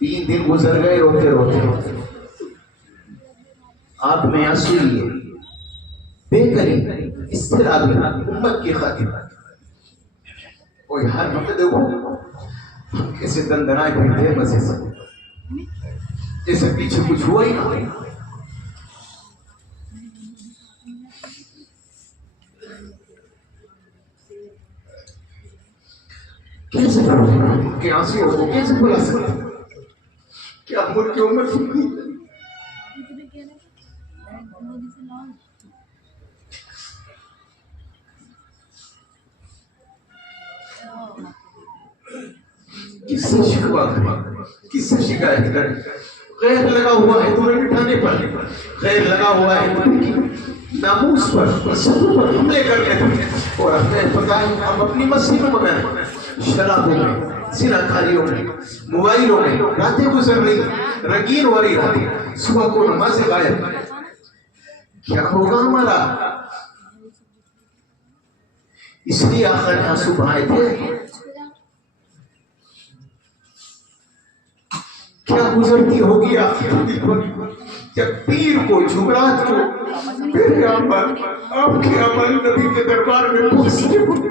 3 دن گزر گئے روتے روتے، آپ میں آنسو لیے، بے کری استرابی امت کی خاطر۔ وہ یار ہم دیکھو ہم کیسے دندنائے پھرتے ہیں مزے سے، جیسے پیچھے کچھ ہوا ہی نہ۔ کیسے کہ آنسو ہو کیسے بلا سکتے؟ کیا ملک کی امت ہوئی؟ کس سے شکوا کرے، کس سے شکایت کرے؟ غیر لگا ہوا ہے تمہیں مٹھانے پر، غیر لگا ہوا ہے تمہیں ناموس پر، رسول پر حملے کرنے پر، اور ہمیں پتا ہے ہم اپنی مستی میں مگر شرابوں میں، زنا کاریوں میں، موبائلوں میں راتیں گزر رہی، رنگین ہو رہی راتیں، صبح کو نماز غائب۔ کیا ہوگا ہمارا؟ اس لیے آقا نے آنسو بہائے تھے۔ کیا گزرتی ہوگی آپ کی دل پر جب پیر کو، جمعرات کو میرے عمل آپ کے عمل نبی کے دربار میں پہنچتے ہوں۔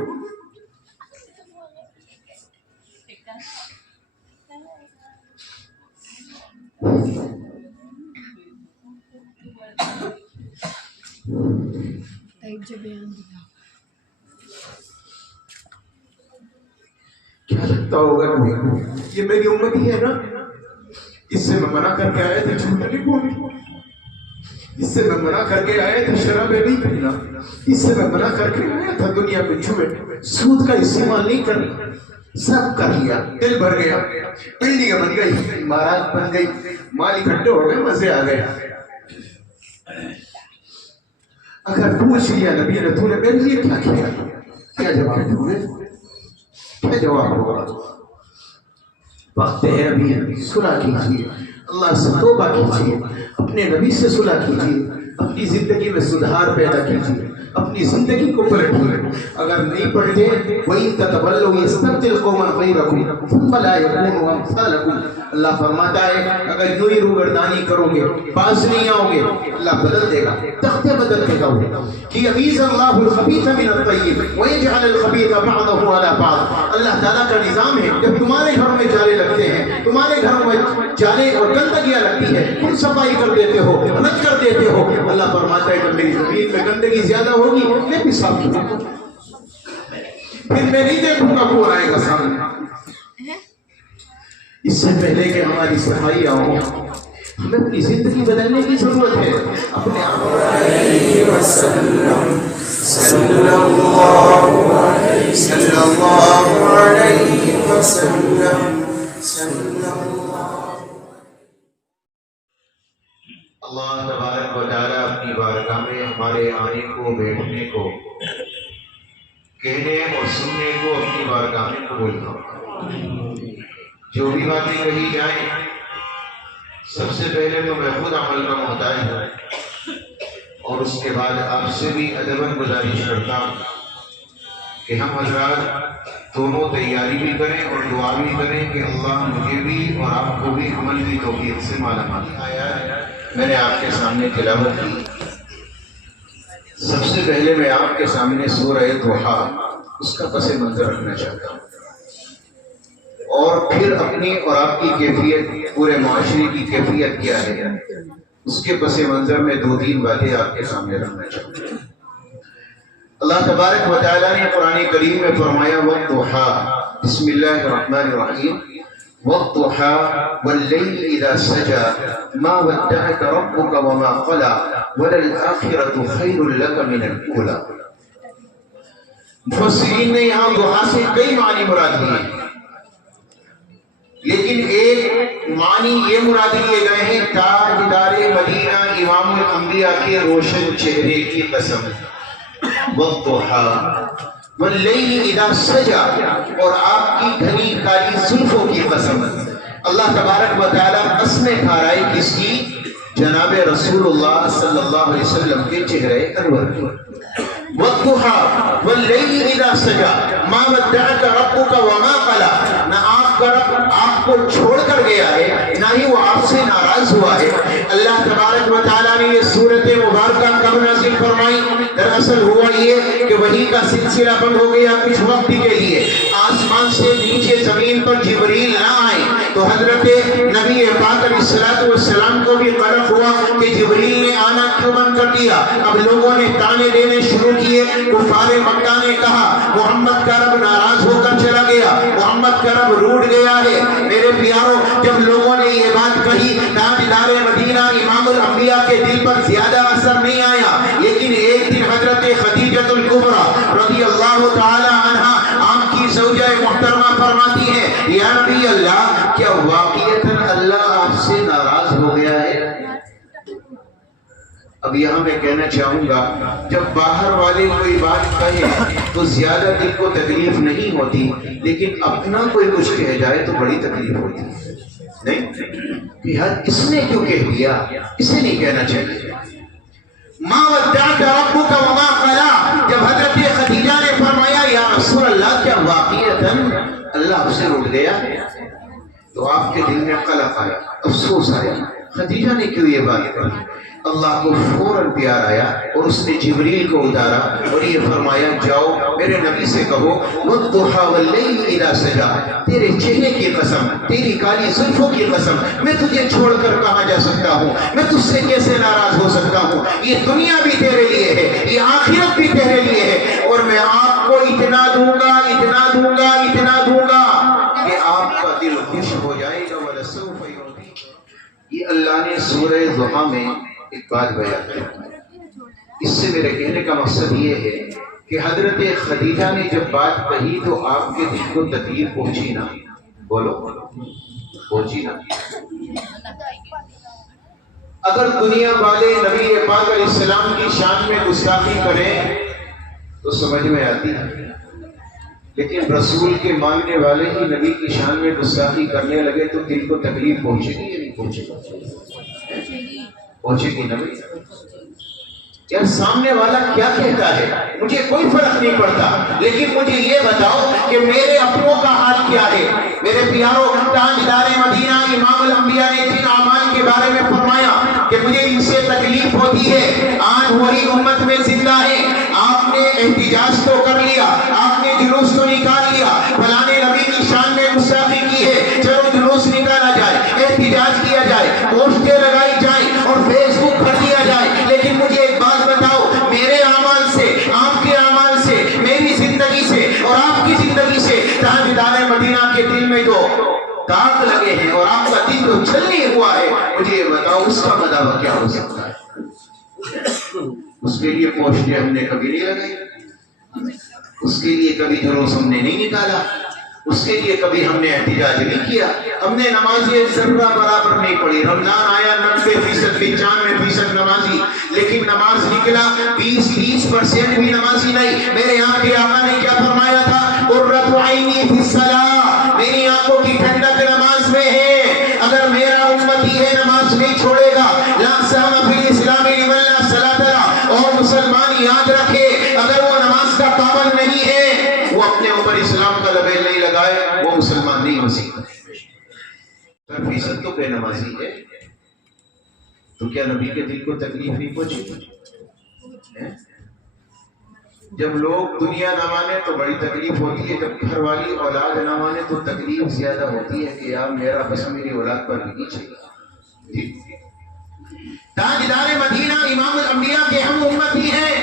کیا لگتا ہوگا یہ میری امت ہی ہے نا؟ اس سے میں منع کر کے آیا تھا جھوٹ نہیں بولنا، اس سے میں منع کر کے آیا تھا شراب نہیں پینا، اس سے میں منع کر کے آیا تھا دنیا میں جھوٹ سود کا استعمال نہیں کرنا۔ سب کر لیا، دل بھر گیا، بلڈنگ بن گئی، عمارات بن گئی، مال اکٹھے ہو گئے، مزے آ گئے۔ اگر پوچھ لیا نبی نے تو نے میرے لیے کیا کیا، کیا جواب دوں گے؟ کیا جواب ہوگا؟ وقت ہے ابھی صلح کیجیے، اللہ سے توبہ کیجیے، اپنے نبی سے صلح کیجیے، اپنی زندگی میں سدھار پیدا کیجیے، اپنی زندگی کو پلٹیے۔ اگر نہیں پلٹے وَإِن تَتَوَلَّوْا يَسْتَبْدِلْ قَوْمًا غَيْرَكُمْ ثُمَّ لَا يَكُونُوا أَمْثَالَكُمْ۔ اللہ فرماتا ہے اگر یوں ہی روگردانی کرو گے، باز نہیں آؤ گے، اللہ بدل دے گا، تختے بدل دے گا۔ کہ یمیز اللہ الخبیث من الطیب ویجعل الخبیث بعضه علی بعض۔ اللہ تعالیٰ کا نظام ہے جب تمہارے گھروں میں جالے لگتے ہیں، تمہارے گھروں میں جالے اور گندگیاں لگتی ہے، تم صفائی کر دیتے ہو، رد کر دیتے ہو، اللہ فرماتا ہے جب میری زمین میں گندگی زیادہ ہوگی میں بھی صاف کروں گا، پھر میں نہیں دیکھوں گا کون آئے گا سامنے۔ اس سے پہلے کہ ہماری صفائی ہوں، ہمیں اپنی زندگی بدلنے کی ضرورت ہے۔ اپنے آپ علیہ وسلم صلی اللہ علیہ وسلم اللہ تبارک و تعالیٰ اپنی بارگاہ میں ہمارے آنے کو، بیٹھنے کو، کہنے اور سننے کو اپنی بارگاہ میں قبول کرو۔ جو بھی باتیں کہی جائیں سب سے پہلے تو میں خود عمل کا محتاج ہوں، اور اس کے بعد آپ سے بھی ادباً گزارش کرتا ہوں کہ ہم حضرات دونوں تیاری بھی کریں اور دعا بھی کریں کہ اللہ مجھے بھی اور آپ کو بھی عمل کی توفیق سے مالا مال فرمائے۔ میں نے آپ کے سامنے تلاوت کی، سب سے پہلے میں آپ کے سامنے سورہ ضحیٰ اس کا پس منظر رکھنا چاہتا ہوں، اور پھر اپنی اور آپ کی کیفیت، پورے معاشرے کی کیفیت کیا ہے اس کے پس منظر میں 2-3 باتیں آپ کے سامنے رکھنا چاہتا ہوں۔ اللہ تبارک و تعالیٰ نے قرآن کریم میں فرمایا وَالضُّحَىٰ، بسم اللہ الرحمن الرحیم، وَالضُّحَىٰ وَاللَّيْلِ إِذَا سَجَىٰ مَا وَدَّعَكَ رَبُّكَ وَمَا قَلَىٰ وَلَلْآخِرَةُ خَيْرٌ لَكَ مِنَ الْأُولَىٰ۔ مفسرین نے یہاں ضحیٰ سے کئی معنی مراد دیے، لیکن ایک معنی یہ مراد لیے گئے ہیں تاجدار مدینہ امام الانبیاء کے روشن چہرے کی قسم، والضحیٰ واللیل اذا سجا، اور آپ کی گھنی کالی زلفوں کی قسم۔ اللہ تبارک و تعالیٰ قسمیں کھا رہا ہے کس کی؟ جناب رسول اللہ صلی اللہ علیہ وسلم کے چہرے انور کی۔ والضحیٰ واللیل اذا سجا ما ودعک ربک وما قلی، نہ آپ آپ کو چھوڑ کر گیا ہے، نہ ہی وہ آپ سے ناراض ہوا ہے۔ اللہ تبارک و تعالیٰ نے یہ صورت مبارکہ کب نازل فرمائی؟ دراصل ہوا یہ کہ وحی کا سلسلہ بند ہو گیا کچھ وقت کے لیے، آسمان سے نیچے زمین پر جبریل نہ آئے، تو حضرت نبی پاک علیہ السلام کو بھی قرق ہوا کہ جبریل نے آنا کیوں بند کر دیا۔ اب لوگوں نے تانے دینے شروع کیے، کفار مکہ نے کہا محمد کا رب ناراض ہو کر چلا گیا، محمد کا رب روٹ گیا ہے۔ میرے پیاروں، جب لوگوں نے یہ بات کہی، تاجدار مدینہ امام الانبیاء کے دل پر زیادہ اثر نہیں آیا، لیکن ایک دن حضرت خدیجہ الکبریٰ رضی اللہ تعالی عنہا آپ کی زوجہ محترمہ فرماتی ہے، یا نبی اللہ، کیا واقعتاً اللہ آپ سے ناراض ہو گیا ہے؟ اب یہاں میں کہنا چاہوں گا، جب باہر والے کوئی بات کہے تو زیادہ دل کو تکلیف نہیں ہوتی، لیکن اپنا کوئی کچھ کہہ جائے تو بڑی تکلیف ہوتی ہے، نہیں کہ یار اس نے کیوں کہہ دیا، اسے نہیں کہنا چاہیے۔ ما ودعک ربک وما قلی، جب حضرت خدیجہ نے فرمایا یا رسول اللہ، کیا واقعتاً اللہ آپ سے روٹ گیا، تو آپ کے دل میں قلق آیا، افسوس آیا، خدیجہ نے کیوں یہ بات کہی؟ اللہ کو فوراً پیار آیا اور اس نے جبریل کو اتارا اور یہ فرمایا، جاؤ میرے نبی سے کہو وَالضُّحَىٰ وَاللَّيْلِ إِذَا سَجَىٰ، تیرے چہرے کی قسم، تیری کالی زلفوں کی قسم، میں تجھے چھوڑ کر کہاں جا سکتا ہوں، میں تجھ سے کیسے ناراض ہو سکتا ہوں، یہ دنیا بھی تیرے لیے ہے، یہ آخرت بھی تیرے لیے ہے، اور میں آپ کو اتنا دوں گا، اتنا دوں گا، اتنا دوں گا کہ آپ کا دل خوش ہو جائے گا۔ وَلَسَوْفَ يُعْطِيكَ، یہ اللہ نے سورہ ضحیٰ میں ایک بات بیان کی۔ اس سے میرے کہنے کا مقصد یہ ہے کہ حضرت خدیجہ نے جب بات کہی تو آپ کے دل کو تکلیف پہنچی نا، بولو پہنچی نا۔ اگر دنیا والے نبی پاک علیہ السلام کی شان میں گستاخی کریں تو سمجھ میں آتی ہے، لیکن رسول کے ماننے والے ہی نبی کی شان میں گستاخی کرنے لگے تو دل کو تکلیف پہنچے گی یا نہیں پہنچے گی؟ پہنچے گی نبی۔ یار سامنے والا کیا کہتا ہے مجھے کوئی فرق نہیں پڑتا، لیکن مجھے یہ بتاؤ کہ میرے اپنوں کا حال کیا ہے۔ میرے پیاروں، تاجدار مدینہ امام الانبیاء نے جن اعمال کے بارے میں فرمایا کہ مجھے ان سے تکلیف ہوتی ہے، آج وہی امت میں زندہ ہے۔ آپ نے احتجاج تو کر لیا، آپ نے جلوس تو نکال لیا، فلانے نبی کی شان میں گستاخی کی ہے، چلو جلوس نکالا جائے، احتجاج کیا جائے، پوسٹیں لگائی جائیں اور فیس بک کر دیا جائے، لیکن مجھے ایک بات بتاؤ، میرے اعمال سے، آپ کے اعمال سے، میری زندگی سے اور آپ کی زندگی سے تاجدار مدینہ کے دل میں جو داغ لگے ہیں اور آپ کا دل جو چھلنی ہوا ہے، مجھے یہ بتاؤ اس کا مداوع کیا ہو سکتا ہے؟ اس کے لیے پوسٹیں ہم نے کبھی نہیں لگائی، اس کے لیے کبھی جلوس ہم نے نہیں نکالا، اس کے لیے کبھی ہم نے احتجاج نہیں کیا، ہم نے نمازی ذرہ برابر نہیں پڑھی۔ رمضان آیا 90% 95% نمازی، لیکن نماز نکلا 20% بھی نمازی نہیں۔ میرے یہاں کے آقا نے کیا فرمایا تھا؟ قرۃ عینی فی الصلاۃ، میری آنکھوں کی ٹھنڈک نماز میں ہے۔ اگر میرا امتی ہے نماز نہیں چھوڑے گا، لا صوم فی الاسلام لمن لا صلاۃ لہ، اور مسلمان یاد رکھے اگر وہ نماز کا پابند نہیں ہے، وہ اپنے اوپر اسلام کا لبیل نہیں لگائے، وہ مسلمان نہیں ہو سکتا۔ 100% تو بے نمازی ہے، تو کیا نبی کے دل کو تکلیف نہیں پہنچی؟ جب لوگ دنیا نہ مانے تو بڑی تکلیف ہوتی ہے، جب گھر والی اولاد نہ مانے تو تکلیف زیادہ ہوتی ہے کہ یار میرا بس میری اولاد پر نہیں چاہیے۔ تاجدار مدینہ امام الانبیاء کے ہم امتی ہیں،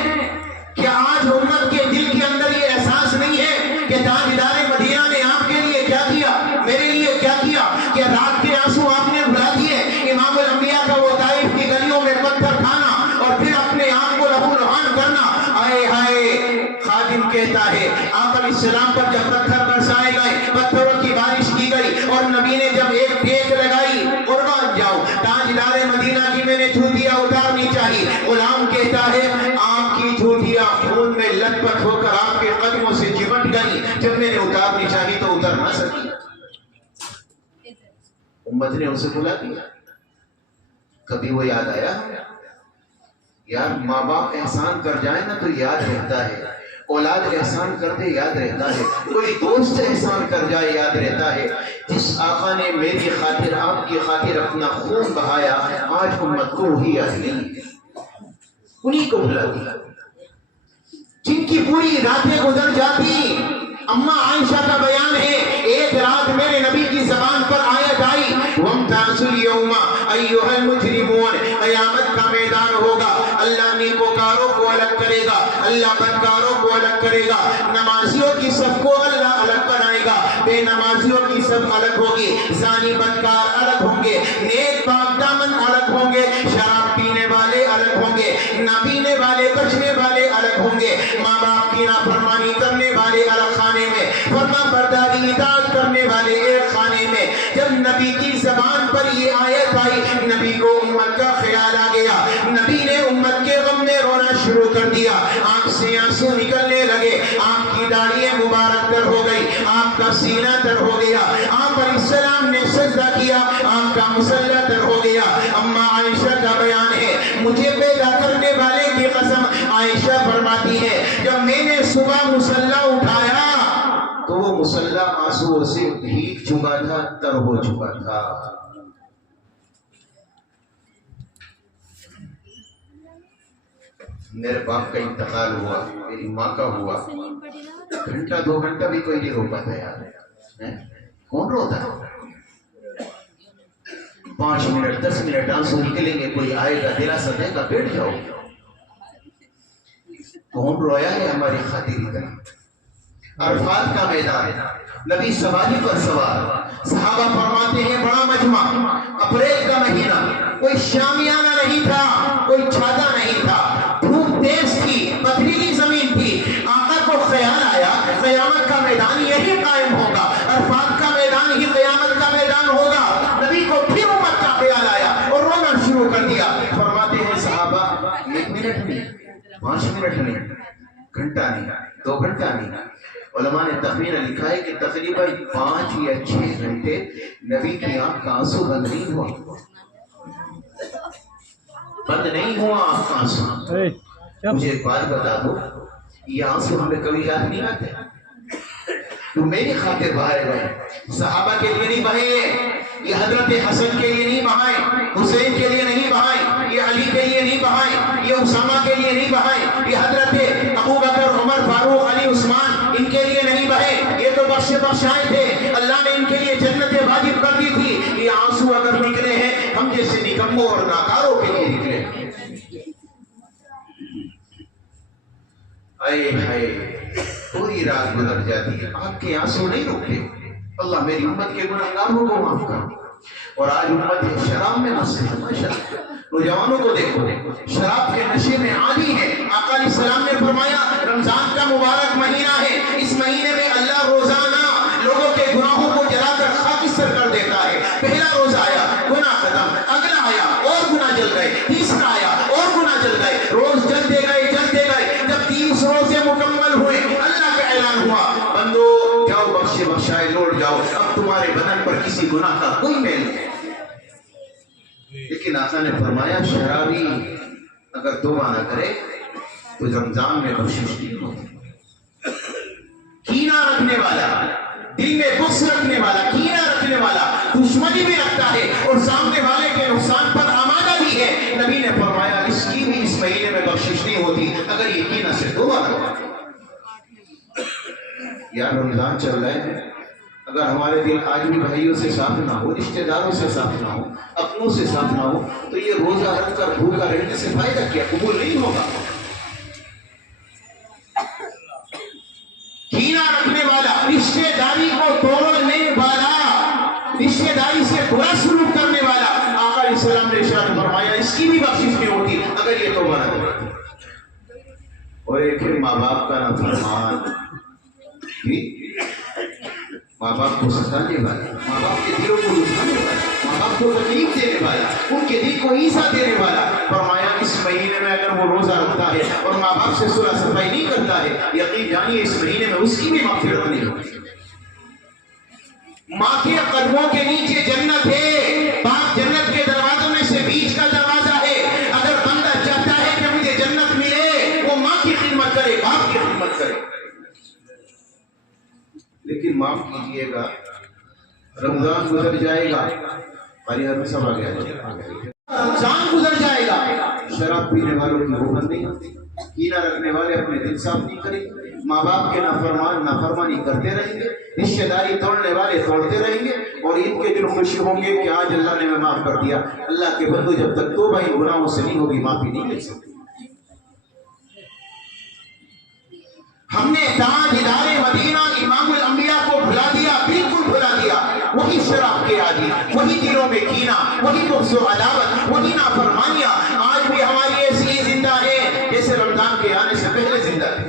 کیا آج امت کے دل کے اندر یہ احساس نہیں ہے کہ تاجدار مدینہ نے آپ کے لیے کیا کیا، میرے لیے کیا کیا، کہ رات کے آنسو آپ نے بھلا دیے، امام الانبیاء کا وہ طائف کی گلیوں میں پتھر کھانا اور پھر اپنے آپ کو لہو لہان کرنا۔ آئے ہائے، خادم کہتا ہے آقا علیہ السلام پر جب پتھر برسائے گئے، پتھروں کی بارش کی گئی اور نبی نے جب ایک ٹیک لگائی، قربان جاؤ تاجدار مدینہ کی میں نے جھوٹیاں اتارنی چاہیے۔ غلام کہتا ہے آپ کی جھوٹیاں خون میں لت پت ہو کر آپ کے قدموں سے چمٹ گئی، جب میں نے اتارنی چاہی تو اتر نہ سکی۔ امت نے اسے بلا دیا۔ کبھی وہ یاد آیا؟ یار ماں باپ احسان کر جائیں نا تو یاد رہتا ہے، اولاد احسان کر دے یاد رہتا ہے، کوئی دوست احسان کر جائے یاد رہتا ہے۔ جس آقا نے میری خاطر آپ کی خاطر اپنا خون بہایا، آج امت کو وہی یاد نہیں، انہی کو بھلا دیا جن کی پوری راتیں گزر جاتی۔ اماں عائشہ کا بیان ہے، ایک رات میرے نبی کی زبان پر آیت آئی، وَامْتَازُوا الْيَوْمَ أَيُّهَا الْمُجْرِمُونَ، قیامت کا میدان ہوگا، اللہ نیکوکاروں کو الگ کرے گا، اللہ بدکاروں کو الگ کرے گا، نمازیوں کی صف کو اللہ الگ بنائے گا، بے نمازیوں کی صف الگ ہوگی، زانی بدکار الگ ہوں گے، نیک پاک دامن الگ ہوں گے، شراب پینے والے الگ ہوں گے، نہ پینے والے بچنے والے الگ ہوں گے، ماں باپ کی نافرمانی کرنے والے الگ خانے میں، فرما برداری اطاعت کرنے والے ایک خانے میں۔ جب نبی کی زبان پر یہ آیت آئی، نبی کو امت کا خیال آ گیا، نبی نے امت کے غم میں رونا شروع کر دیا، آنکھ سے آنسو نکلنے لگے، آپ کی داڑھیاں مبارک تر ہو گئی، آپ کا سینہ تر ہو گیا، آپ علیہ السلام نے سجدہ کیا، آپ کا مسلح تر ہو گیا۔ اماں عائشہ کا بیان ہے، مجھے پیدا کرنے والے کی قسم، عائشہ فرماتی ہے جب میں نے صبح مسلح اٹھایا تو وہ مسلح آنسو سے بھیگ چکا تھا، تر ہو چکا تھا۔ میرے باپ کا انتقال ہوا، میری ماں کا ہوا، گھنٹہ دو گھنٹہ بھی کوئی نہیں رو پاتا یار، کون روتا ہے؟ 5 منٹ 10 منٹ آنسو نکلیں گے، کوئی آئے گا دلاسا دے گا، بیٹھ جاؤ۔ کون رویا ہے ہماری خاطر اتنا؟ عرفات کا میدان، نبی سواری پر سوار، صحابہ فرماتے ہیں بڑا مجمع، اپریل کا مہینہ، کوئی شامیانہ نہیں تھا، کوئی چھاتا نہیں تھا، دھوپ تیز تھی، پتھریلی زمین تھی۔ آقا کو خیال آیا قیامت کا میدان یہی قائم ہوگا، عرفات کا میدان ہی قیامت کا میدان ہوگا۔ نبی کو پھر امت کا خیال آیا اور رونا شروع کر دیا۔ فرماتے ہیں صحابہ 1 منٹ نہیں، 5 منٹ نہیں، گھنٹہ نہیں، 2 گھنٹہ نہیں، علماء نے تخمینہ لکھا ہے کہ تقریباً 5 یا 6 گھنٹے نبی کی آنکھ کا آنسو بند نہیں ہوا، بند نہیں ہوا آنکھ کا آنسو۔ مجھے ایک بات بتا دو، یہ آنسو ہمیں کبھی یاد نہیں آتے؟ تو میری خاطر بہائے گئے، صحابہ کے لیے نہیں بہائے، یہ حضرت حسن کے لیے نہیں بہائے، حسین کے لیے نہیں بہائے، یہ علی کے لیے نہیں بہائے، یہ اسامہ کے لیے نہیں بہائے، یہ حضرت ابو بکر عمر فاروق علی عثمان ان کے لیے نہیں بہائے، یہ تو بخشائے تھے، اللہ نے ان کے لیے جنت واجب کر دی تھی۔ یہ آنسو اگر نکلے ہیں ہم جیسے نکموں اور ناکاروں کے لیے نکلے۔ اے ہائے، پوری رات گزر جاتی ہے، آپ کے آنسو نہیں رکتے۔ اللہ میری امت کے گناہگاروں کو معاف کر۔ اور آج امت شراب میں مست ہے، ماشاءاللہ، نوجوانوں کو دیکھو شراب کے نشے میں عادی ہے۔ آقا علیہ السلام نے فرمایا رمضان کا مبارک مہینہ ہے، اس مہینے میں اللہ روزانہ لوگوں کے گناہوں کو جلا کر خاکستر کر دیتا ہے۔ پہلا روزہ آیا گناہ ختم، اگلا آیا اور گناہ جل گئے، تیسرا آیا اور گناہ جل گئے، روز جلتے گئے جلتے گئے۔ جب 30 روزے مکمل ہوئے اللہ کا اعلان ہوا بندو جاؤ بخشے بخشائے لوٹ جاؤ، اب تمہارے بدن پر کسی گناہ کا کوئی میل نہیں۔ لیکن آقا نے فرمایا شرابی اگر توبہ نہ کرے تو رمضان میں بخشش نہیں ہوتی۔ کینہ رکھنے والا، دل میں غصہ رکھنے والا، کینہ رکھنے والا دشمنی بھی رکھتا ہے اور سامنے والے کے نقصان پر آمادہ بھی ہے، نبی نے فرمایا اس کی بھی اس مہینے میں بخشش نہیں ہوتی اگر یہ کینہ سے توبہ نہ کرے۔ یار رمضان چل رہا ہے، اگر ہمارے دل آج بھی بھائیوں سے صاف نہ ہو، رشتہ داروں سے صاف نہ ہو، اپنوں سے صاف نہ ہو، تو یہ روزہ رکھ کر بھوکا رہنے سے فائدہ کیا؟ قبول نہیں ہوگا۔ کینہ رکھنے والا، رشتہ داری کو توڑنے والا، رشتہ داری سے برا سلوک کرنے والا، آقا علیہ السلام نے ارشاد فرمایا اس کی بھی بخشش نہیں ہوتی اگر یہ توبہ نہ کرے۔ اور ایک ہے ماں باپ کا نافرمان، ماں باپ کو ستانے والا، ماں باپ کے دلوں کو دکھانے والا، ماں باپ کو تکلیف دینے والا، ان کے دل کو ایسا دینے والا۔ فرمایا اس مہینے میں اگر وہ روزہ رکھتا ہے اور ماں باپ سے صلح صفائی نہیں کرتا ہے، یقین جانیے اس مہینے میں اس کی بھی مغفرت نہیں ہوتی۔ ماں کے قدموں کے نیچے جنت ہے، باپ جنت کے دروازوں میں سے بیچ کا دروازہ ہے۔ اگر بندہ چاہتا ہے کہ مجھے جنت ملے، وہ ماں کی خدمت کرے، باپ کی خدمت کرے۔ پیئے گا، رمضان گزر جائے گا، ہماری ہر سب آ گیا، رمضان گزر جائے گا، شراب پینے والوں کی وہ بند نہیں ہوتی، کینہ رکھنے والے اپنے دل صاف نہیں کریں گے، ماں باپ کے نافرمانی کرتے رہیں گے، رشتہ داری توڑنے والے توڑتے رہیں گے، اور ان کے دل خوشی ہوں گے کہ آج اللہ نے ہمیں معاف کر دیا۔ اللہ کے بندو جب تک توبہ ان گناہوں سے نہیں ہوگی معافی نہیں مل سکتی۔ ہم نے تاجدار مدینہ امام الانبیاء کو بھلا دیا، بالکل بھلا دیا۔ وہی شراب کے عادی، وہی دلوں میں کینہ، وہی بغض و عداوت، وہی نافرمانیاں آج بھی ہماری ایسی ہی زندہ ہے جیسے رمضان کے آنے سے پہلے زندہ تھے۔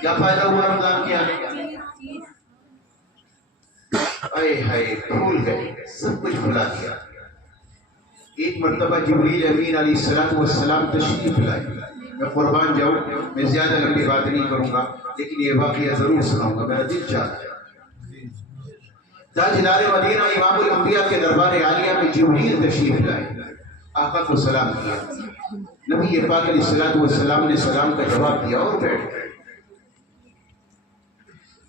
کیا فائدہ ہوا رمضان کے آنے کا؟ اے ہائے بھول گئے، سب کچھ بھلا دیا۔ ایک مرتبہ جبریل امین علیہ السلام تشریف لائے۔ میں قربان جاؤں، میں زیادہ لمبی بات نہیں کروں گا، لیکن یہ واقعہ ضرور سناؤں گا، میرا دل چاہتا ہے۔ تاجدار مدینہ امام الانبیاء کے دربار عالیہ میں جبریل تشریف لائے، آقا کو سلام کیا۔ نبی پاک علیہ السلام نے سلام کا جواب دیا اور بیٹھ گئے۔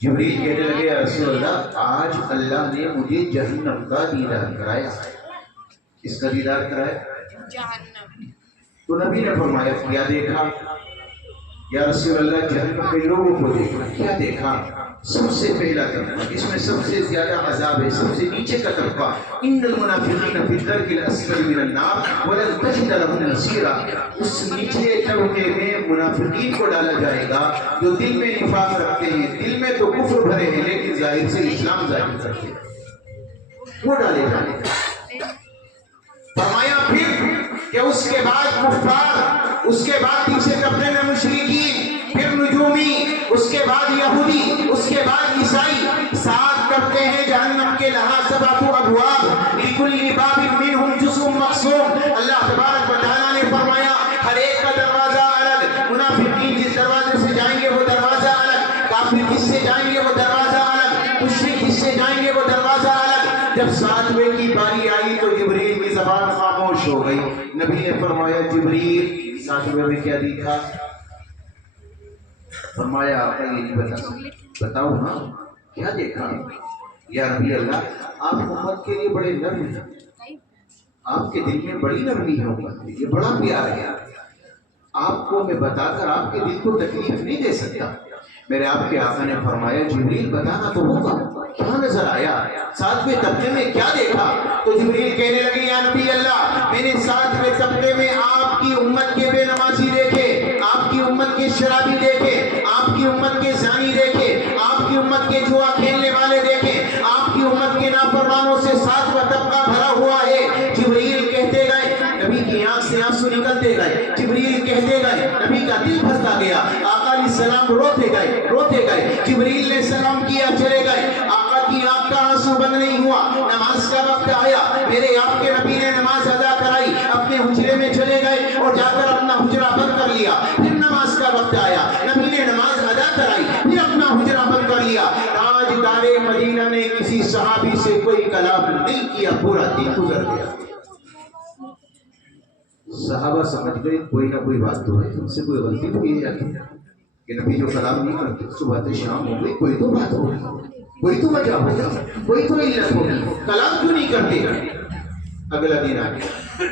جبریل کہنے لگے، یا رسول اللہ، آج اللہ نے مجھے جہنم کا دیدار کرایا۔ اس کا دیدار کرایا؟ جہنم۔ تو نبی نے فرمایا، کیا دیکھا؟ یا رسول اللہ، جہنم کے لوگوں کو دیکھا۔ کیا دیکھا؟ سب سے پہلا طبقہ، اس میں سب سے زیادہ عذاب ہے، سب سے نیچے کا طبقہ، ان المنافقین فی الدرک الاسفل من النار ولن تجد لهم نصیرا۔ اس نچلے طبقے میں منافقین کو ڈالا جائے گا جو دل میں نفاق رکھتے ہیں، دل میں تو کفر بھرے ہیں لیکن ظاہر سے اسلام ظاہر کرتے ہیں، وہ ڈالے جائیں گے۔ فرمایا پھر کہ اس کے بعد کفار، اس کے بعد تیسرے طبقے میں مشرکین، پھر نجومی، اس کے بعد یہودی، اس کے بعد عیسائی۔ 7 طبقے ہیں جہنم کے، لہا 7 ابواب لکل باب منہم جزء مقسوم۔ اللہ تبارک و تعالیٰ نے فرمایا ہر ایک کا دروازہ الگ، منافقین جس دروازے سے جائیں گے وہ دروازہ الگ، کافر جس سے جائیں گے وہ دروازہ الگ، مشرک جس سے جائیں گے وہ دروازہ الگ۔ جب 7ویں کی باری آئی تو جبریل کی زبان خاموش ہو گئی۔ نبی نے فرمایا، جبریل 7ویں میں کیا دیکھا؟ فرمایا، آقا یہ نہیں بتا سکتا۔ بتاؤ نا کیا دیکھا؟ یا نبی اللہ، آپ امت کے لیے بڑے نرم ہیں، آپ کے دل میں بڑی نرمی ہے، امت میں یہ بڑا پیار ہے، آپ کو میں بتا کر آپ کے دل کو تکلیف نہیں دے سکتا۔ میرے آپ کے آقا نے فرمایا، جبریل بتانا تو ہوگا، کیا نظر آیا؟ 7ویں طبقے میں کیا دیکھا؟ تو جبریل کہنے لگے، یا نبی اللہ، میں نے 7ویں طبقے میں آپ کی امت کے بے نمازی دیکھے، آپ کی امت کے شرابی دیکھے، آپ کی امت کے زانی دیکھے، آپ کی امت کے جوا کھیلنے والے دیکھے، آپ کی امت کے نافرمانوں سے 7واں طبقہ بھرا ہوا ہے۔ جبریل کہتے گئے، نبی کی آنکھ سے آنسو نکلتے گئے، جبریل کہتے گئے، نبی کا دل پھنستا گیا، آقا علیہ السلام روتے گئے، جبریل نے سلام کیا، چلے گئے، آقا کی آنکھ کا آنسو بند نہیں ہوا۔ نماز کا وقت آیا، میرے آپ کے نبی نے نماز ادا کرائی، اپنے حجرے میں چلے گئے اور جا کر اپنا حجرہ بند کر لیا۔ پھر نماز کا وقت آیا، نبی نے نماز ادا کرائی، پھر اپنا حجرہ بند کر لیا۔ تاجدار مدینہ نے کسی صحابی سے کوئی کلام نہیں کیا، پورا دن گزر گیا۔ صحابہ سمجھ گئے کوئی نہ کوئی بات تو ہے، ان سے کوئی غلطی ہوئی ہے کہ نبی جو کلام نہیں کرتے، صبح سے شام ہو گئی، کوئی تو بات ہوگی، کوئی تو وجہ ہوگا، کوئی تو علت ہوگی، کلام کیوں نہیں کرتے؟ اگلا دن آ گیا،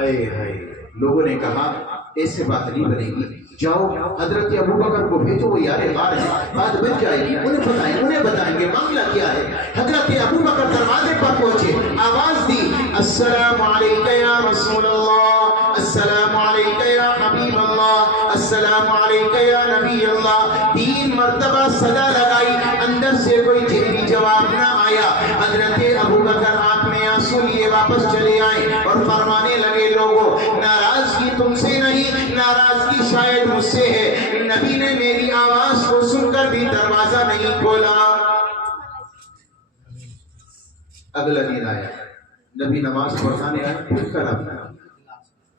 اے ہائے، لوگوں نے کہا ایسے بات نہیں بنے گی، جاؤ حضرت ابوبکر کو بھیجو، وہ یار غار ہے، بات بن جائے گی، انہیں بتائیں گے معاملہ کیا ہے۔ حضرت ابوبکر دروازے پر پہنچے، آواز دی، السلام علیکہ یا رسول اللہ، السلام علیکہ یا حبیب اللہ، السلام علیکہ یا نبی اللہ۔ 3 مرتبہ صدا لگائی، اندر سے کوئی جہری جواب نہ آیا۔ حضرت ابوبکر آنکھ میں آنسو لیے واپس چلے آئے اور فرمانے لگے، لوگوں ناراضگی تم سے نہیں، ناراضگی شاید مجھ سے ہے، نبی نے میری آواز کو سن کر بھی دروازہ نہیں کھولا۔ اگلا دن آیا، نبی نماز پڑھانے آئے، پھر کلام نہ،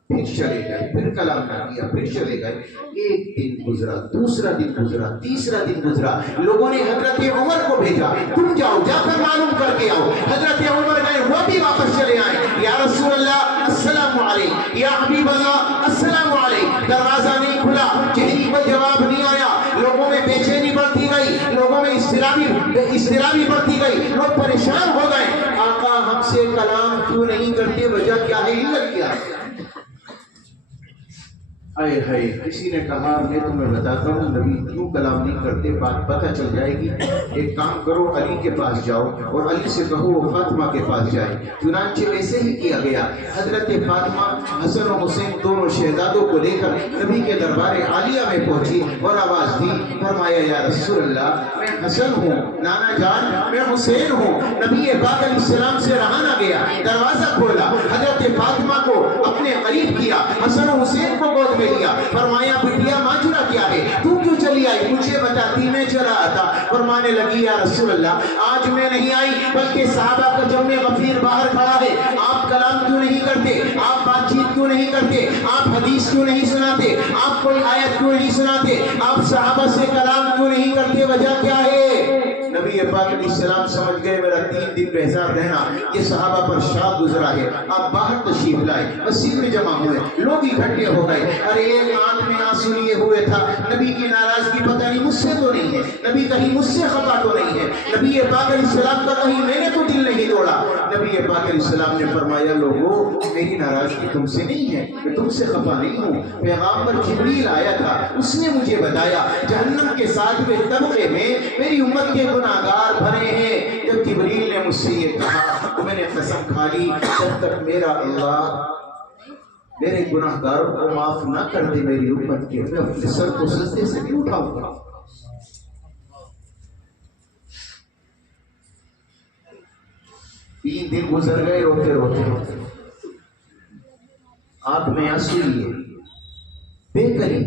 پھر چلے گئے، پھر کلام نہ کیا، پھر چلے گئے۔ ایک دن گزرا، دوسرا دن گزرا، تیسرا دن گزرا، لوگوں نے حضرت عمر کو بھیجا، تم جاؤ، جا کر معلوم کر کے آؤ۔ حضرت عمر گئے، وہ بھی واپس چلے آئے، یا رسول اللہ السلام علیکم، یا حبیب اللہ السلام علیکم۔ دروازہ نہیں کھلا، جہری پر جواب نہیں آیا، لوگوں میں بے چینی بڑھتی گئی، لوگوں میں اضطراب اضطرابی بڑھتی گئی، لوگ پریشان ہو گئے، آقا ہم سے کلام کیوں نہیں کرتے، وجہ کیا ہے، علت کیا ہے؟ اے ہائے، کسی نے کہا میں تمہیں بتاتا ہوں نبی کیوں کلام نہیں کرتے، بات پتہ چل جائے گی، ایک کام کرو علی کے پاس جاؤ اور علی سے کہو وہ فاطمہ کے پاس جائے۔ چنانچہ ویسے ہی کیا گیا، حضرت فاطمہ حسن و حسین دونوں شہزادوں کو لے کر نبی کے دربار عالیہ میں پہنچی اور آواز دی، فرمایا یا رسول اللہ میں حسن ہوں، نانا جان میں حسین ہوں۔ نبی پاک علیہ السلام سے رہا نہ گیا، دروازہ کھولا، حضرت فاطمہ کو اپنے قریب کیا، حسن و حسین کو گود میں لیا، فرمایا بٹیا ماجرا کیا ہے، تو کیوں چلی آئی، مجھے بتاتی میں چلا آتا۔ فرمانے لگی یا رسول اللہ آج میں نہیں آئی بلکہ صحابہ کا جمع غفیر باہر کھڑا ہے، آپ کلام کیوں نہیں کرتے، آپ بات چیت کیوں نہیں کرتے، آپ حدیث کیوں نہیں سناتے، آپ کوئی آیت کیوں نہیں سناتے، آپ صحابہ سے کلام کیوں نہیں کرتے، وجہ کیا ہے؟ نبی پاک علیہ السلام سمجھ گئے میرا 3 دن بہزار رہنا یہ صحابہ پر شاد گزرا ہے، آپ باہر تشریف لائے، مسجد میں جمع ہوئے، لوگ اکٹھے ہو گئے، ارے ایک آنکھ میں آنسو لیے ہوئے تھا، نبی کی ناراضگی پتہ نہیں مجھ سے تو نہیں ہے، نبی کہیں مجھ سے خطا تو نہیں ہے، نبی پاک علیہ السلام کا کہیں میں نے تو دل نہیں توڑا۔ نبی پاک علیہ السلام نے فرمایا لوگوں میری ناراضگی تم سے نہیں ہے، میں تم سے خفا نہیں ہوں، پیغامبر جبریل آیا تھا، اس نے مجھے بتایا جہنم کے 7ویں طبقے میں میری امت کے گناہگار بھرے ہیں۔ جب جبریل نے مجھ سے یہ کہا تو میں نے قسم کھا لی جب تک میرا اللہ میرے گناہگاروں کو معاف نہ کر دے میری امت کے، میں اپنے سر کو سجدے سے نہیں اٹھاؤں گا۔ 3 دن گزر گئے روتے روتے، آنکھ میں آنسو لیے، بے قری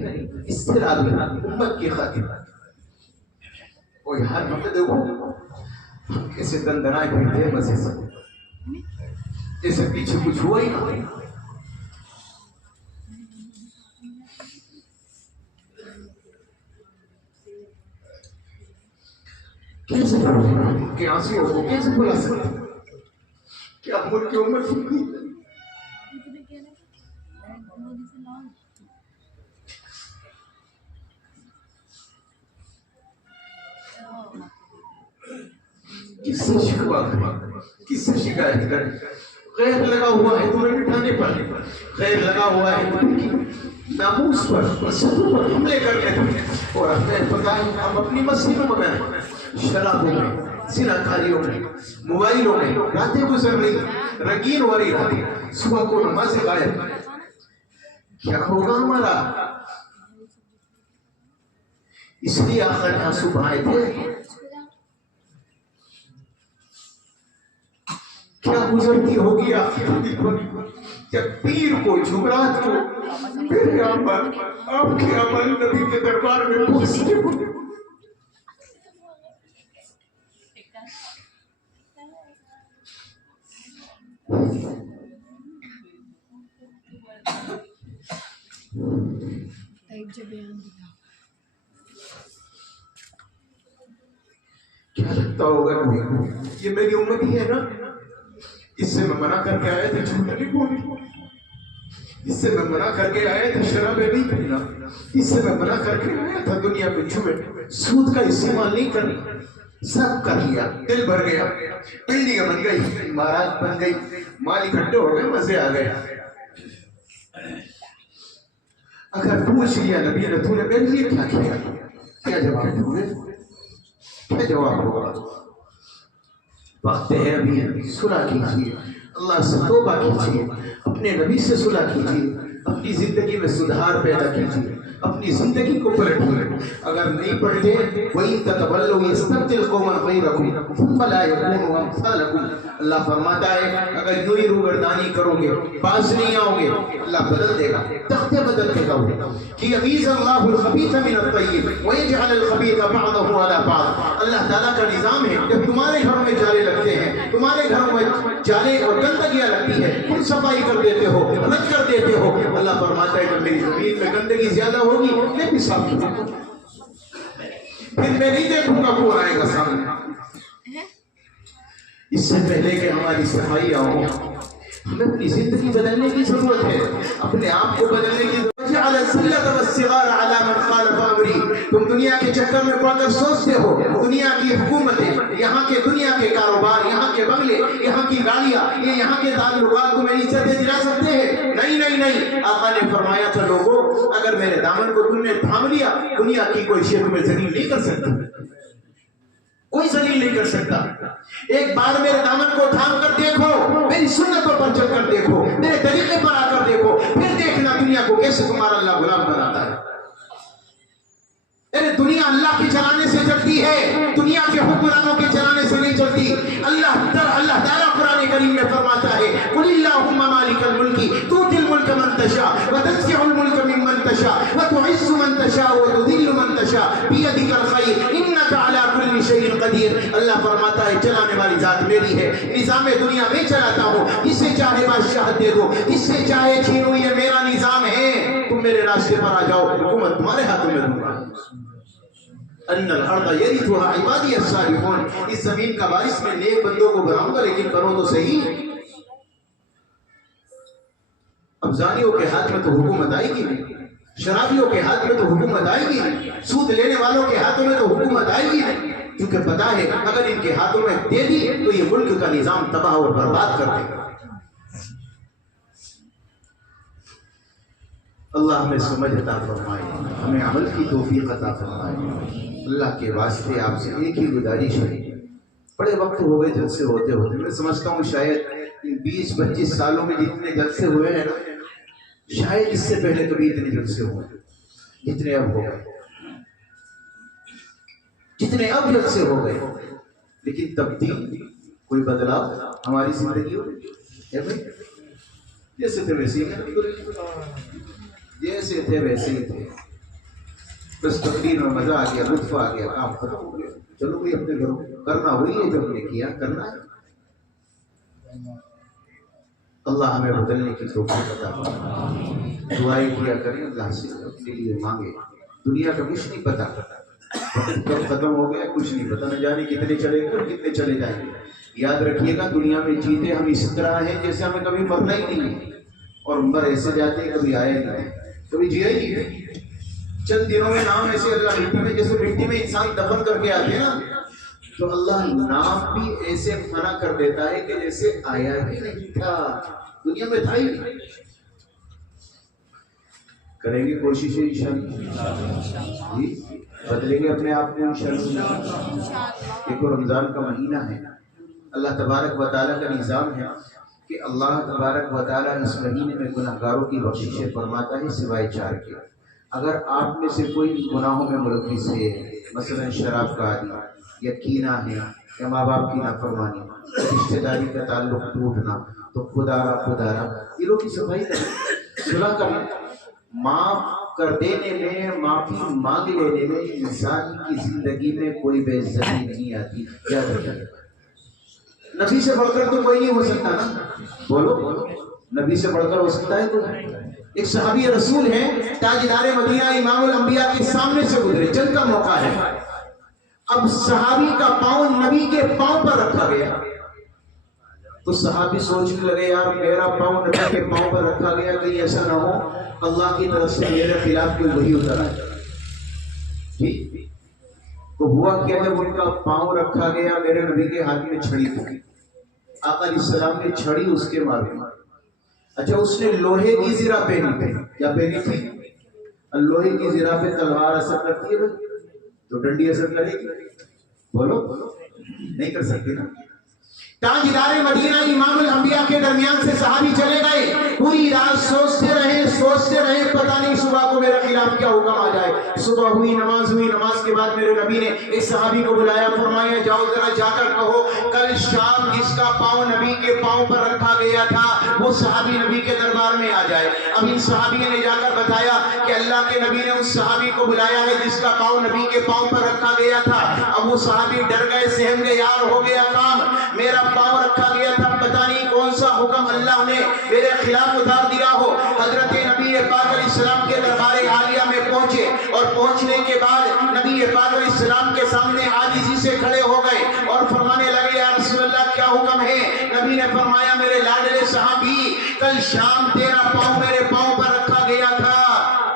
اضطرابی امت کی خاطر۔ اور یار ہم نے دیکھو ہم کیسے دندنائے پھرتے ہیں مزے سے، جیسے پیچھے کچھ ہوا ہی نہ۔ کیسے کہ آنسو کو کیسے بھلا سکتے، کیا ملک کی عمر کی کس سے شکوا کریں، کس سے شکایت کریں؟ غیر لگا ہوا ہے تمہیں بٹھانے پر، غیر لگا ہوا ہے تم کی ناموس پر، عزتوں پر حملے کرنے پر، اور ہمیں پتہ ہے ہم اپنی مسجدوں میں شرابوں میں، زناکاریوں میں، موبائلوں میں راتیں گزر رہی، رنگین ہو رہی راتیں، صبح کو نماز غائب، کیا ہوگا ہمارا؟ اس لیے آخر یہاں صبح آئے تھے، کیا گزرتی ہوگی آخر جب پیر کو جمعرات کو میرے عمل آپ کے عمل نبی کے دربار میں پہنچتے ہوئے۔ کیا لگتا ہوگا یہ میری امتی ہے نا، اس سے میں منع کر کے آیا تھا جھوٹ نہیں بولنا، اس سے میں منع کر کے آیا تھا شرابیں نہیں پینا، اس سے میں منع کر کے آیا تھا دنیا میں جھوٹ سود کا استعمال نہیں کرنا، سب کر لیا، دل بھر گیا، بلڈنگ بن گئی، عمارات بن گئی، مال اکٹھے ہو گئے، مزے آ گئے۔ اگر پوچھ لیا نبی نے تو نے میرے لیے کیا کیا، کیا جواب دوں گے، کیا جواب ہوگا؟ وقت ہے ابھی صلح کیجیے، اللہ سے توبہ کیجیے، اپنے نبی سے صلح کیجیے، اپنی زندگی میں سدھار پیدا کیجیے، اپنی زندگی کو پلٹیے۔ اگر نہیں پلٹے وَإِن تَتَوَلَّوْا يَسْتَبْدِلْ قَوْمًا غَيْرَكُمْ ثُمَّ لَا يَكُونُوا أَمْثَالَكُمْ۔ اللہ فرماتا ہے اگر یوں ہی روگردانی کرو گے، باز نہیں آؤ گے، اللہ بدل دے گا، تختے بدل دے گا۔ کہ یمیز اللہ الخبیث من الطیب ویجعل الخبیث بعضه علی بعض۔ اللہ تعالیٰ کا نظام ہے جب تمہارے گھروں میں جالے لگتے ہیں، تمہارے گھروں میں جالے اور گندگیاں لگتی ہے، تم صفائی کر دیتے ہو، رد کر دیتے ہو، اللہ فرماتا ہے جب میری زمین میں گندگی زیادہ ہوگی میں بھی صاف کروں گا، پھر میں نہیں دیکھوں گا کون آئے گا سامنے۔ اس سے پہلے کہ ہماری صفائی ہو، ہمیں اپنی زندگی بدلنے کی ضرورت ہے، اپنے آپ کو بدلنے کی ضرورت ہے۔ وجعل الذلة والصغار على من خالف امری. تم دنیا کے چکر میں پڑ کر سوچتے ہو دنیا کی حکومتیں، یہاں کے دنیا کے کاروبار، یہاں کے بنگلے، یہاں کی گاڑیاں، یہ یہاں کے تعلقات تمہیں عزتیں دلا سکتے ہیں. نہیں نہیں نہیں، آقا نے فرمایا تھا لوگوں اگر میرے دامن کو تم نے تھام لیا دنیا کی کوئی شے تمہیں ذلیل نہیں کر سکتا، کوئی ذلیل نہیں کر سکتا. ایک بار میرے دامن کو تھام کر دیکھو، میری سنتوں پر چل کر دیکھو، میرے طریقے پر آ کر دیکھو، پھر دیکھنا دنیا کو کیسے تمہارا اللہ غلام بناتا ہے. دنیا اللہ کے چلانے سے چلتی ہے، دنیا کے حکمرانوں کے چلانے سے نہیں چلتی. اللہ تعالیٰ قرآن کریم میں فرماتا ہے قل اللہم مالک الملک تؤتی الملک من تشاء وتنزع الملک ممن تشاء وتعز من تشاء وتذل من تشاء بیدک الخیر انک علی کل شیء قدیر. اللہ فرماتا ہے چلانے والی ذات میری ہے، نظام دنیا میں چلاتا ہوں، جس سے چاہے بادشاہت دے دو، جس سے چاہے چھینو، یہ میرا نظام ہے. تم میرے راستے پر آ جاؤ، حکومت تمہارے ہاتھوں میں دوں گا. ان الارض یرثها عبادی الصالحون، اس زمین کا وارث میں نیک بندوں کو بناؤں گا، لیکن کرو تو صحیح. اب زانیوں کے ہاتھ میں تو حکومت آئے گی نہیں، شرابیوں کے ہاتھ میں تو حکومت آئے گی نہیں، سود لینے والوں کے ہاتھوں میں تو حکومت آئے گی نہیں، کیونکہ پتا ہے اگر ان کے ہاتھوں میں دے دی تو یہ ملک کا نظام تباہ اور برباد کر دے گا. اللہ ہمیں سمجھ عطا فرمائے، ہمیں عمل کی توفیق عطا فرمائے. اللہ کے واسطے آپ سے ایک ہی گزارش ہے، بڑے وقت ہو گئے جلسے ہوتے ہوتے، میں سمجھتا ہوں شاید 20-25 سالوں میں جتنے جلسے ہوئے ہیں نا، شاید اس سے پہلے کبھی اتنے جلسے ہوئے جتنے اب ہو گئے، جتنے اب جلسے ہو گئے. لیکن تبدیل کوئی بدلاؤ ہماری زندگی ہے بھائی؟ جیسے تھے ویسے ہی، جیسے تھے ویسے ہی تھے، بس تقریر میں مزہ آ گیا، لطف آ گیا، کام ختم ہو گیا، چلو بھائی اپنے گھروں کرنا وہی ہے جو ہم نے کیا کرنا ہے. اللہ ہمیں بدلنے کی توفیق عطا فرمائے. دعائیں کیا کریں اللہ سے، اپنے لیے مانگے. دنیا کا کچھ نہیں پتا، کب ختم ہو گیا کچھ نہیں پتا، نہ جانے کتنے چلے گئے اور کتنے چلے جائیں گے. یاد رکھیے گا دنیا میں جیتے ہم اس طرح ہیں جیسے ہمیں کبھی مرنا ہی نہیں ہے، اور عمر ایسے جاتے ہیں کبھی آئے نہیں، کبھی جیا ہی نہیں. چند دنوں میں نام ایسے اللہ مٹی میں، جیسے مٹی میں انسان دفن کر کے آتے ہیں نا، تو اللہ نام بھی ایسے منع کر دیتا ہے کہ جیسے آیا ہی نہیں تھا، دنیا میں تھا ہی نہیں. کریں گے کوشش انشاءاللہ، جی بدلیں گے اپنے آپ کو انشاءاللہ. ایک رمضان کا مہینہ ہے، اللہ تبارک و تعالیٰ کا نظام ہے کہ اللہ تبارک و تعالیٰ اس مہینے میں گناہگاروں کی بخشش فرماتا ہے سوائے 4 کے. اگر آپ میں سے کوئی گناہوں میں ملوث ہے، مثلا شراب کا عادی یا کینہ ہے یا ماں باپ کی نافرمانی، رشتہ داری کا تعلق ٹوٹنا، تو خدا را دلوں کی صفائی کریں، صلح کریں. معاف کر دینے میں، معافی مانگ لینے میں انسان کی زندگی میں کوئی بے عزتی نہیں آتی. یاد رکھیں نبی سے بڑھ کر تو کوئی نہیں ہو سکتا نا، بولو نبی سے بڑھ کر ہو سکتا ہے تو؟ ایک صحابی رسول ہیں تاجدار مدینہ امام الانبیاء کے سامنے سے گزرے، جنگ کا موقع ہے. اب صحابی کا پاؤں نبی کے پاؤں پر رکھا گیا، تو صحابی سوچنے لگے یار میرا پاؤں نبی کے پاؤں پر رکھا گیا، کہیں ایسا نہ ہو اللہ کی طرف سے میرے خلاف کوئی وحی اتر آئے. ٹھیک تو ہوا کیا، جب ان کا پاؤں رکھا گیا میرے نبی کے ہاتھ میں چھڑی تھی، آقا علیہ السلام نے چھڑی اس کے مار دی. اچھا اس نے لوہے کی زرہ پہنی تھی، کیا پہنی تھی؟ لوہے کی زرہ پہ تلوار اثر کرتی ہے بھائی، تو ڈنڈی اثر کرے گی؟ بولو نہیں کر سکتی نا. تاجدار مدینہ امام الانبیاء کے درمیان سے صحابی چلے گئے، پوری رات سوچتے رہے پتہ نہیں صبح کو میرے خلاف کیا حکم آ جائے. صبح ہوئی، نماز کے بعد میرے نبی نے ایک صحابی کو بلایا، فرمایا جاؤ ذرا جا کر کہو کل شام جس کا پاؤں نبی کے پاؤں پر رکھا گیا تھا وہ صحابی نبی کے دربار میں آ جائے. اب ان صحابیوں نے جا کر بتایا کہ اللہ کے نبی نے اس صحابی کو بلایا ہے جس کا پاؤں نبی کے پاؤں پر رکھا گیا تھا. اب وہ صحابی ڈر گئے، سہم گئے، یار ہو گیا کام، میرا پاؤں رکھا گیا تھا، پتہ نہیں کون سا حکم اللہ نے میرے خلاف اتار دیا ہو. حضرت نبی پاک علیہ السلام کے دربار عالیہ میں پہنچے، اور پہنچنے کے بعد نبی پاک علیہ السلام کے سامنے عاجزی سے کھڑے ہو گئے اور فرمانے لگے یا رسول اللہ کیا حکم ہے؟ نبی نے فرمایا میرے لاڈلے صحابی کل شام تیرا پاؤں میرے پاؤں پر رکھا گیا تھا،